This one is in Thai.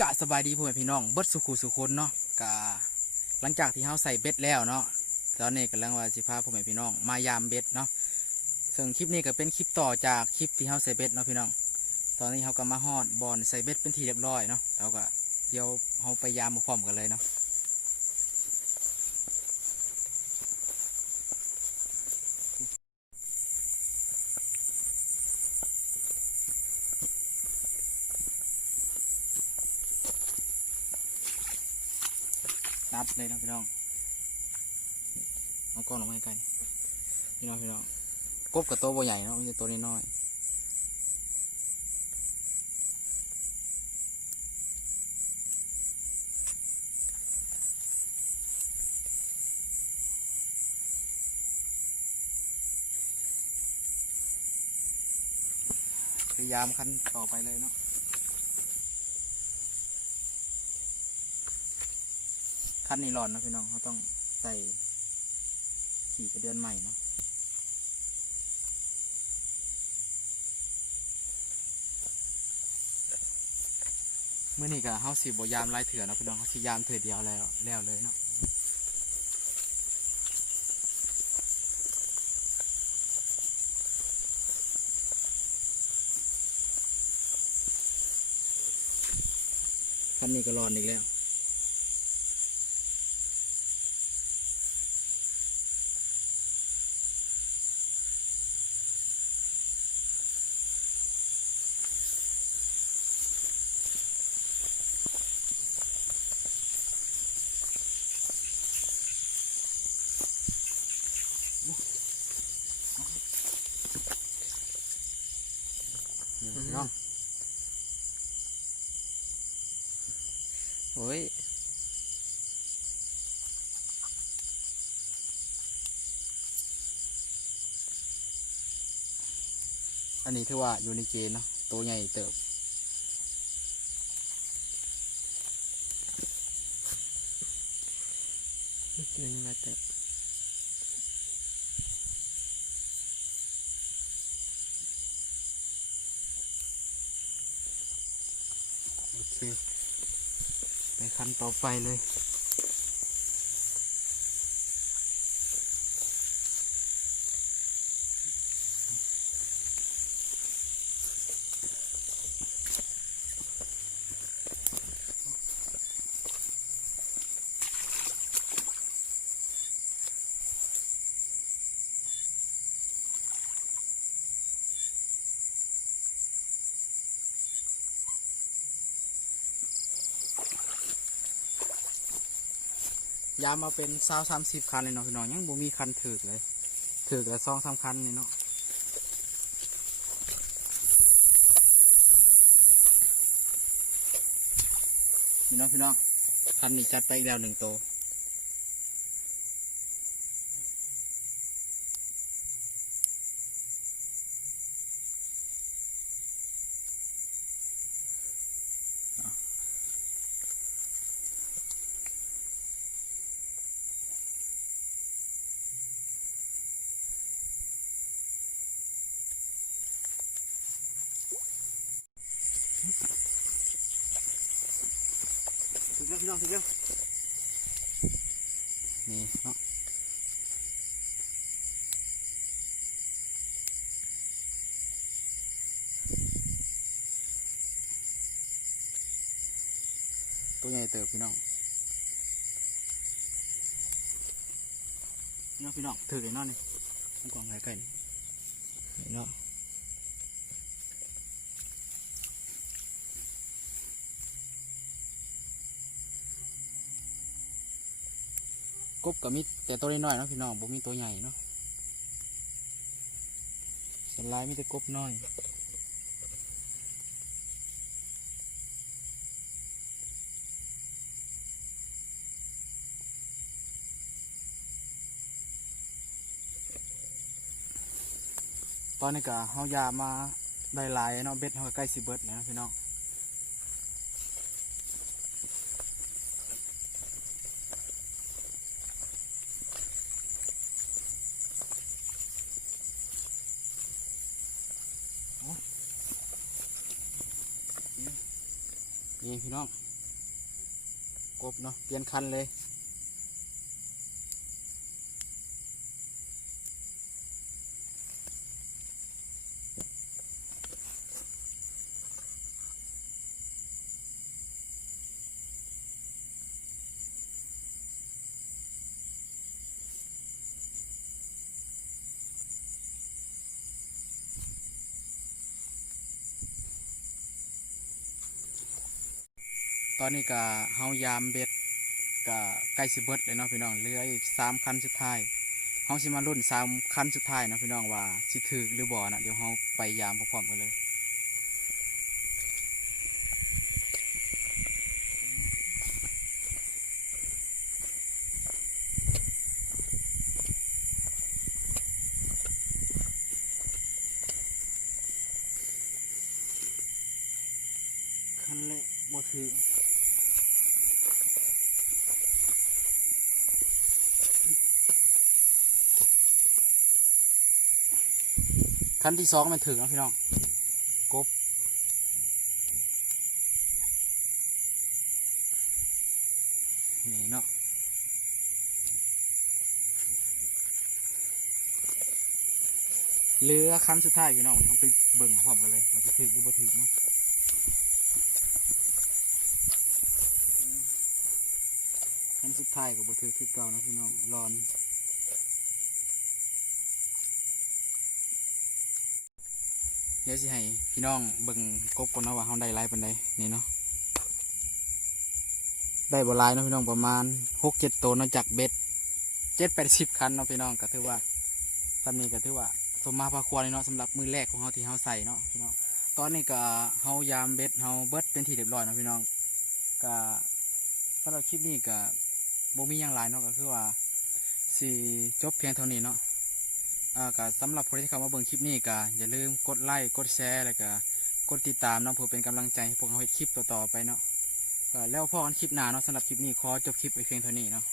กะสบายดีพ่อแม่พี่น้องเบิดสุขุสุคนเนาะกะหลังจากที่เฮาใส่เบ็ดแล้วเนาะตอนนี้กำลังว่าสิพาพ่อแม่พี่น้องมายามเบ็ดเนาะซึ่งคลิปนี้ก็เป็นคลิปต่อจากคลิปที่เฮาใส่เบ็ดเนาะพี่น้อง ตอนนี้เฮาก็มาฮอดบอลใส่เบ็ดเป็นทีเรียบร้อยเนาะเราก็เดี๋ยวเฮาไปยามมาพร้อมกันเลยเนาะ นับเลยนะพี่น้องเอากล้องลงมาให้ไกลพี่น้องพี่น้องกบกับตัวบ่ใหญ่เนาะมีแต่ตัวน้อยพยายามขั้นต่อไปเลยเนาะ ขั้นนี้ร้อนนะพี่น้องเขาต้องใส่ขี่กระเดือนใหม่เนาะเมื่อนี้ก็เฮาสิบยามไล่เถื่อเนะพี่น้องเฮาสิยามเถื่อเดียวแล้วแล้วเลยเนาะขั้นนี้ก็ร้อนอีกแล้ว เนาะ โอ้ย อันนี้ถือว่าอยู่ในเกณฑ์เนาะ ตัวใหญ่เติบนิดนึงมาเติบ โอเค ไปขันต่อไปเลย ยามาเป็นสาวสามสิบคันเลยเนาะพี่น้องยังบ่มีคันถือเลยถือแต่ซองสามคันนี่เนาะพี่น้องพี่น้องคันนี้จัดไปอีกแล้วหนึ่งตัว แล้วพี่น้องถึงแล้วนี่เนาะตัวใหญ่เติบพี่น้องพี่น้องพี่น้องถือไอ้นอนนี่มันกล่องไหนไก่นี่เนาะ กบกับมิแต่ตัวน้อยๆเนาะพี่น้องบ่มีตัวใหญ่เนาะส่วนลายมีแต่กบน้อยตอนนี้ก็เฮายามาได้หลายเนาะเบ็ดเฮาก็ใกล้สิเบิดแล้วพี่น้อง พี่น้อง กบเนาะ เปลี่ยนคันเลย ตอนนี้ก็เฮายามเบ็ดก็ใกล้สิเบิดเลยเนาะพี่น้องเหลืออีกสามคันสุดท้ายเฮาสิมารุ่นสามคันสุดท้ายนะพี่น้องว่าสิถึกหรือบ่อนะเดี๋ยวเฮาไปยามพร้อมกันเลยคันแรกบ่ถึง คันที่สองมันถึงแล้วพี่น้องกบนี่เนาะเหลือคันสุดท้ายพี่น้องเราไปเบิ่งพร้อมกันเลยว่าจะถึงหรือบ่ถึงเนาะคันสุดท้ายก็บ่ถือคือเก่านะพี่น้องรอน เดี๋ยวสิให้พี่น้องเบิ่งกบก่อนเนาะว่าเฮาได้หลายปานใดนี่เนาะได้บ่หลายเนาะพี่น้องประมาณ6 7ตัวเนาะจากเบ็ด7 80คันเนาะพี่น้องก็ถือว่าตอนนี้ก็ถือว่าสมมาพาควรเนาะสำหรับมือแรกของเฮาที่เฮาใส่เนาะพี่น้องตอนนี้ก็เฮายามเบ็ดเฮาเบิดเป็นที่เรียบร้อยเนาะพี่น้องก็สำหรับคลิปนี้ก็บ่มีอย่างไรเนาะก็คือว่าสิจบเพียงเท่านี้เนาะ อ่าก็สำหรับคนที่เข้ามาเบิ่งคลิปนี้ก็อย่าลืมกดไลค์กดแชร์แล้วก็กดติดตามเนาะเพื่อเป็นกำลังใจให้พวกเราเฮ็ดคลิปต่อๆไปเนาะก็แล้วพอกันคลิปหน้าเนาะสำหรับคลิปนี้ขอจบคลิปไปเพียงเท่านี้เนาะ